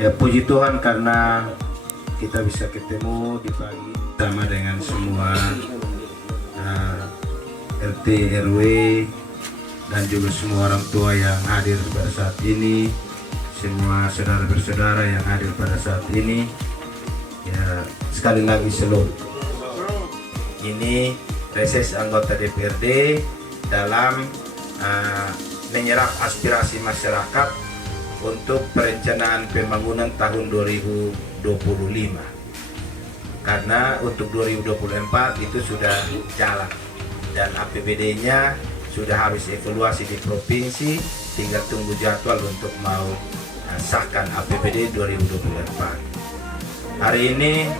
Ya puji Tuhan karena kita bisa ketemu di pagi sama dengan semua RT RW dan juga semua orang tua yang hadir pada saat ini, semua saudara-saudara yang hadir pada saat ini. Ya sekali lagi selalu ini reses anggota DPRD dalam menyerap aspirasi masyarakat untuk perencanaan pembangunan tahun 2025, karena untuk 2024 itu sudah jalan dan APBD-nya sudah habis evaluasi di provinsi, tinggal tunggu jadwal untuk mau sahkan APBD 2024. Hari ini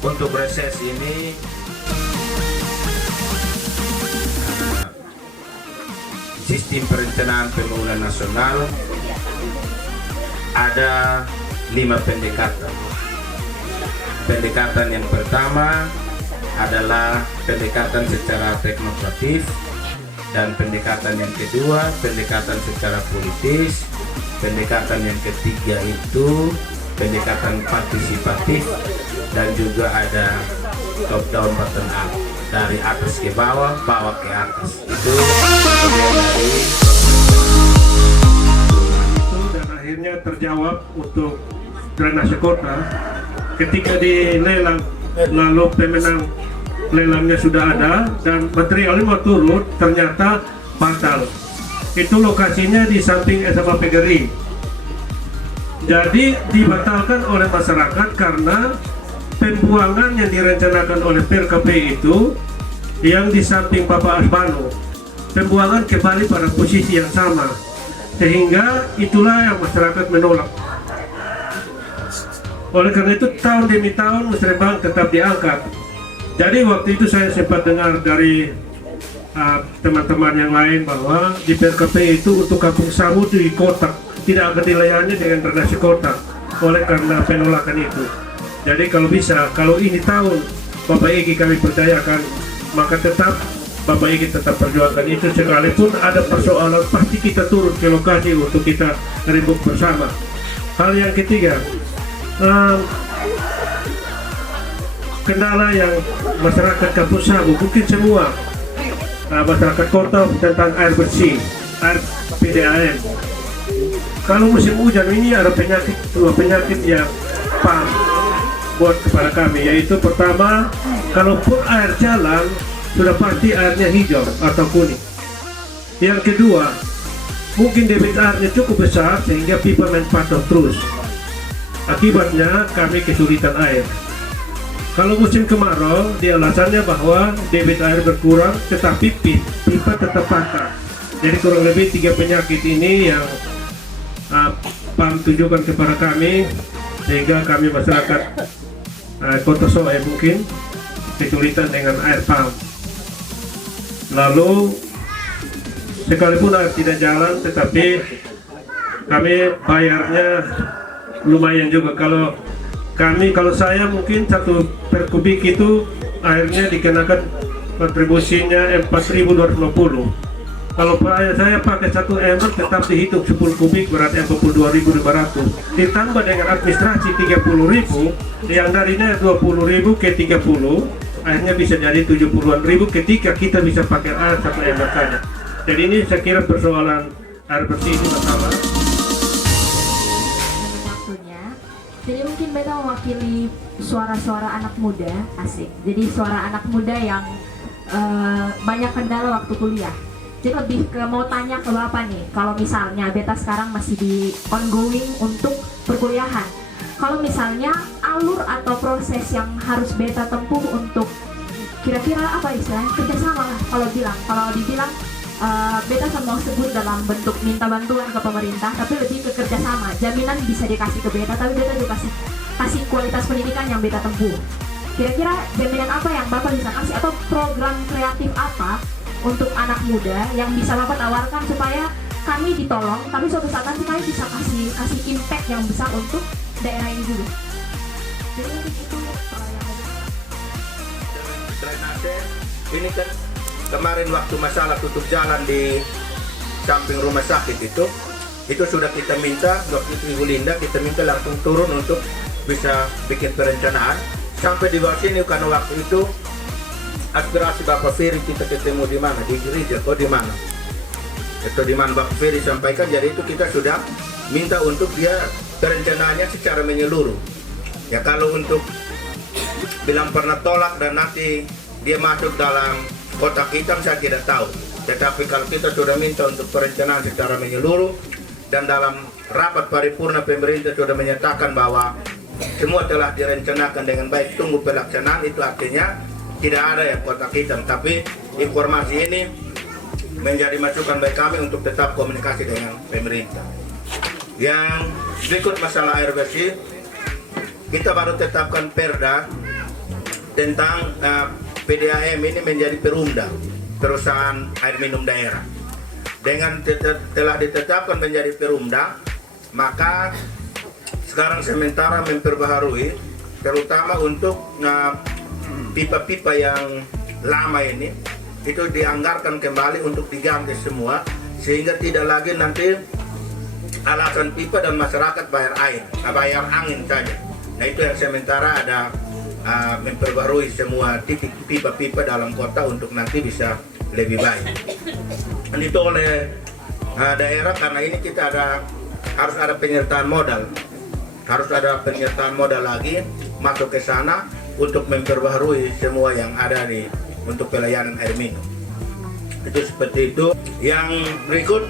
untuk reses ini sistem perencanaan pembangunan nasional ada 5 pendekatan. Pendekatan yang pertama adalah pendekatan secara teknokratif, dan pendekatan yang kedua pendekatan secara politis, pendekatan yang ketiga itu pendekatan partisipatif, dan juga ada top down bottom up, dari atas ke bawah, bawah ke atas. Itu dari dan akhirnya terjawab untuk drainase kota ketika dilelang, lalu pemenang lelangnya sudah ada dan materialnya mau turun, ternyata batal. Itu lokasinya di samping SMA PGRI. Jadi dibatalkan oleh masyarakat karena pembuangan yang direncanakan oleh PRKP itu yang di samping Bapak Asbano, pembuangan kembali pada posisi yang sama, sehingga itulah yang masyarakat menolak. Oleh karena itu tahun demi tahun musrembang tetap diangkat. Jadi waktu itu saya sempat dengar dari teman-teman yang lain bahwa di PRKP itu untuk kampung Sawu di kota tidak akan dilayani dengan drainase kota, oleh karena penolakan itu. Jadi kalau bisa, kalau ini tahun Bapak Egi kami percayakan, maka tetap Bapak Egi tetap perjuangkan itu, sekalipun ada persoalan pasti kita turun ke lokasi untuk kita ribut bersama. Hal yang ketiga, kendala yang masyarakat Kampung Sawu, mungkin semua masyarakat kota tentang air bersih, air PDAM. Kalau musim hujan ini ada dua penyakit yang paham buat kepada kami, yaitu pertama, kalaupun air jalan sudah pasti airnya hijau atau kuning. Yang kedua, mungkin debit airnya cukup besar sehingga pipa main patok terus. Akibatnya kami kesulitan air. Kalau musim kemarau, dia alasannya bahwa debit air berkurang, tetapi pipa tetap patah. Jadi kurang lebih 3 penyakit ini yang PAM tunjukkan kepada kami, sehingga kami masyarakat Kota Soe mungkin kesulitan dengan air PAM. Lalu sekalipun air tidak jalan, tetapi kami bayarnya lumayan juga. Kalau saya mungkin 1 per kubik itu airnya dikenakan kontribusinya 4.250. Kalau saya pakai 1 ember tetap dihitung 10 kubik berarti 42.500. Ditambah dengan administrasi 30.000, yang darinya 20.000 ke 30, akhirnya bisa jadi 70-an ribu ketika kita bisa pakai air 1 ember saja. Jadi ini saya kira persoalan air bersih ini masalah. Waktunya, jadi mungkin beta mewakili suara-suara anak muda, asik. Jadi suara anak muda yang banyak kendala waktu kuliah. Jadi lebih ke mau tanya ke Bapak nih, kalau misalnya beta sekarang masih di ongoing untuk perkuliahan, kalau misalnya alur atau proses yang harus beta tempuh untuk kira-kira apa istilahnya kerjasama lah, kalau dibilang beta mau sebut dalam bentuk minta bantuan ke pemerintah, tapi lebih ke kerjasama. Jaminan bisa dikasih ke beta, tapi beta juga kasih kualitas pendidikan yang beta tempuh. Kira-kira jaminan apa yang Bapak bisa kasih, atau program kreatif apa untuk anak muda yang bisa Bapak tawarkan supaya kami ditolong, tapi suatu saat nanti kami bisa kasih impact yang besar untuk daerah ini juga. Jadi itu yang drainase ini kan kemarin waktu masalah tutup jalan di samping rumah sakit itu itu sudah kita minta, waktu itu Ibu Linda kita minta langsung turun untuk bisa bikin perencanaan. Sampai di bawah sini karena waktu itu aspirasi Bapak Ferry kita ketemu di mana? Di gereja, di mana? Itu di mana Bapak Ferry sampaikan, jadi itu kita sudah minta untuk dia perencanaannya secara menyeluruh. Ya kalau untuk bilang pernah tolak dan nanti dia masuk dalam kotak hitam saya tidak tahu. Tetapi kalau kita sudah minta untuk perencanaan secara menyeluruh dan dalam rapat paripurna pemerintah sudah menyatakan bahwa semua telah direncanakan dengan baik, tunggu pelaksanaan, itu artinya tidak ada ya kotak hitam. Tapi informasi ini menjadi masukan bagi kami untuk tetap komunikasi dengan pemerintah. Yang berikut masalah air bersih, kita baru tetapkan perda tentang PDAM ini menjadi perumda, perusahaan air minum daerah. Dengan telah ditetapkan menjadi perumda, maka sekarang sementara memperbaharui, terutama untuk pipa-pipa yang lama ini, itu dianggarkan kembali untuk diganti semua, sehingga tidak lagi nanti alasan pipa dan masyarakat bayar air, bayar angin saja. Nah itu yang sementara ada memperbarui semua titik pipa-pipa dalam kota untuk nanti bisa lebih baik. Dan itu oleh daerah, karena ini kita harus ada penyertaan modal, harus ada penyertaan modal lagi masuk ke sana untuk memperbaharui semua yang ada untuk pelayanan air minum. Itu seperti itu. Yang berikut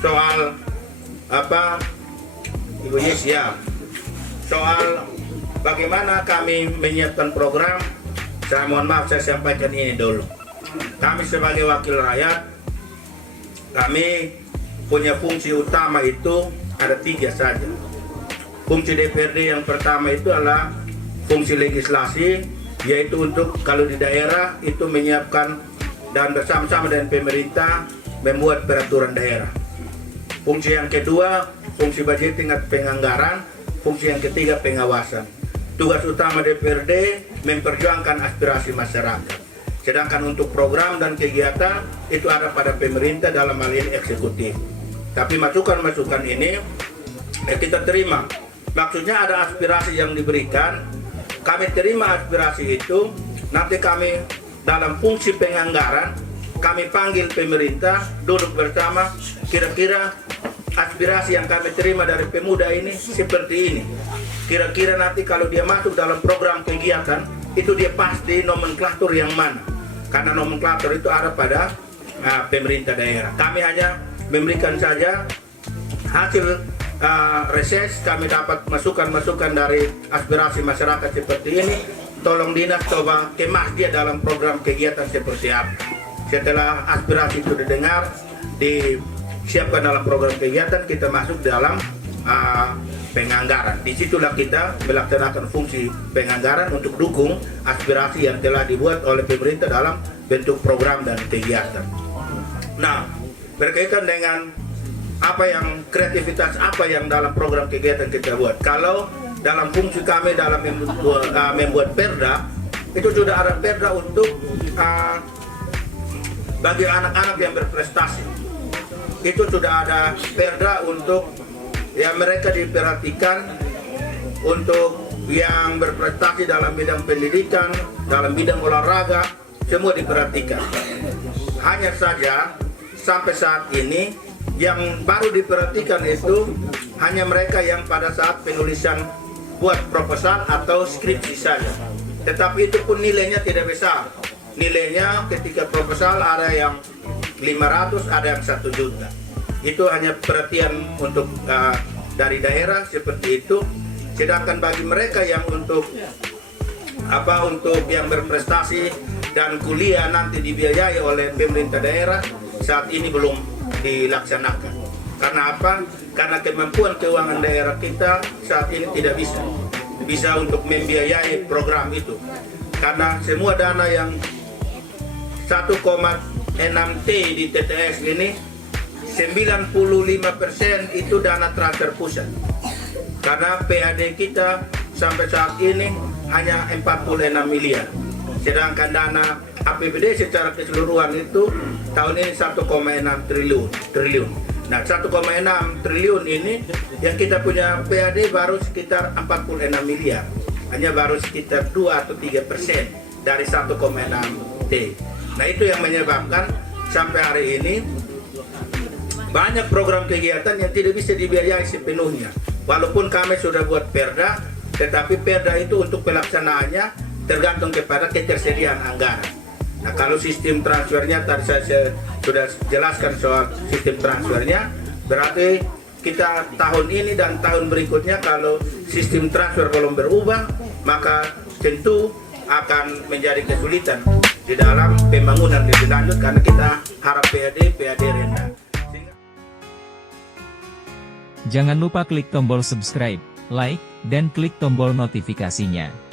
soal Ibu Yesya, soal bagaimana kami menyiapkan program. Saya mohon maaf, saya sampaikan ini dulu. Kami sebagai wakil rakyat, kami punya fungsi utama itu ada 3 saja. Fungsi DPRD yang pertama itu adalah fungsi legislasi, yaitu untuk kalau di daerah itu menyiapkan dan bersama-sama dengan pemerintah membuat peraturan daerah. Fungsi yang kedua, fungsi budgeting atau penganggaran. Fungsi yang ketiga, pengawasan. Tugas utama DPRD memperjuangkan aspirasi masyarakat. Sedangkan untuk program dan kegiatan itu ada pada pemerintah, dalam hal ini eksekutif. Tapi masukan-masukan ini kita terima. Maksudnya ada aspirasi yang diberikan, kami terima aspirasi itu, nanti kami dalam fungsi penganggaran, kami panggil pemerintah, duduk bersama, kira-kira aspirasi yang kami terima dari pemuda ini seperti ini. Kira-kira nanti kalau dia masuk dalam program kegiatan, itu dia pasti nomenklatur yang mana. Karena nomenklatur itu ada pada pemerintah daerah. Kami hanya memberikan saja hasil reses, kami dapat masukan-masukan dari aspirasi masyarakat seperti ini. Tolong dinas coba kemas dia dalam program kegiatan seperti apa. Setelah aspirasi itu didengar, disiapkan dalam program kegiatan, kita masuk dalam penganggaran. Disitulah kita melaksanakan fungsi penganggaran untuk dukung aspirasi yang telah dibuat oleh pemerintah dalam bentuk program dan kegiatan. Nah, berkaitan dengan kreativitas apa yang dalam program kegiatan kita buat. Kalau dalam fungsi kami dalam membuat perda, itu sudah ada perda untuk bagi anak-anak yang berprestasi. Itu sudah ada perda untuk yang mereka diperhatikan, untuk yang berprestasi dalam bidang pendidikan, dalam bidang olahraga, semua diperhatikan. Hanya saja sampai saat ini yang baru diperhatikan itu hanya mereka yang pada saat penulisan buat proposal atau skripsi saja. Tetapi itu pun nilainya tidak besar. Nilainya ketika proposal ada yang 500, ada yang 1 juta. Itu hanya perhatian untuk dari daerah seperti itu. Sedangkan bagi mereka yang untuk yang berprestasi dan kuliah nanti dibiayai oleh pemerintah daerah, saat ini belum dilaksanakan. Karena apa? Karena kemampuan keuangan daerah kita saat ini tidak bisa untuk membiayai program itu. Karena semua dana yang 1,6 T di TTS ini 95% itu dana transfer pusat. Karena PAD kita sampai saat ini hanya 46 miliar. Sedangkan dana APBD secara keseluruhan itu tahun ini 1,6 triliun. Nah, 1,6 triliun ini yang kita punya PAD baru sekitar 46 miliar. Hanya baru sekitar 2 atau 3% dari 1,6 T. Nah, itu yang menyebabkan sampai hari ini banyak program kegiatan yang tidak bisa dibiayai sepenuhnya. Walaupun kami sudah buat perda, tetapi perda itu untuk pelaksanaannya tergantung kepada ketersediaan anggaran. Nah, kalau sistem transfernya tadi saya sudah jelaskan soal sistem transfernya, berarti kita tahun ini dan tahun berikutnya kalau sistem transfer belum berubah, maka tentu akan menjadi kesulitan di dalam pembangunan lebih lanjut karena kita harap PAD rendah. Jangan lupa klik tombol subscribe, like, dan klik tombol notifikasinya.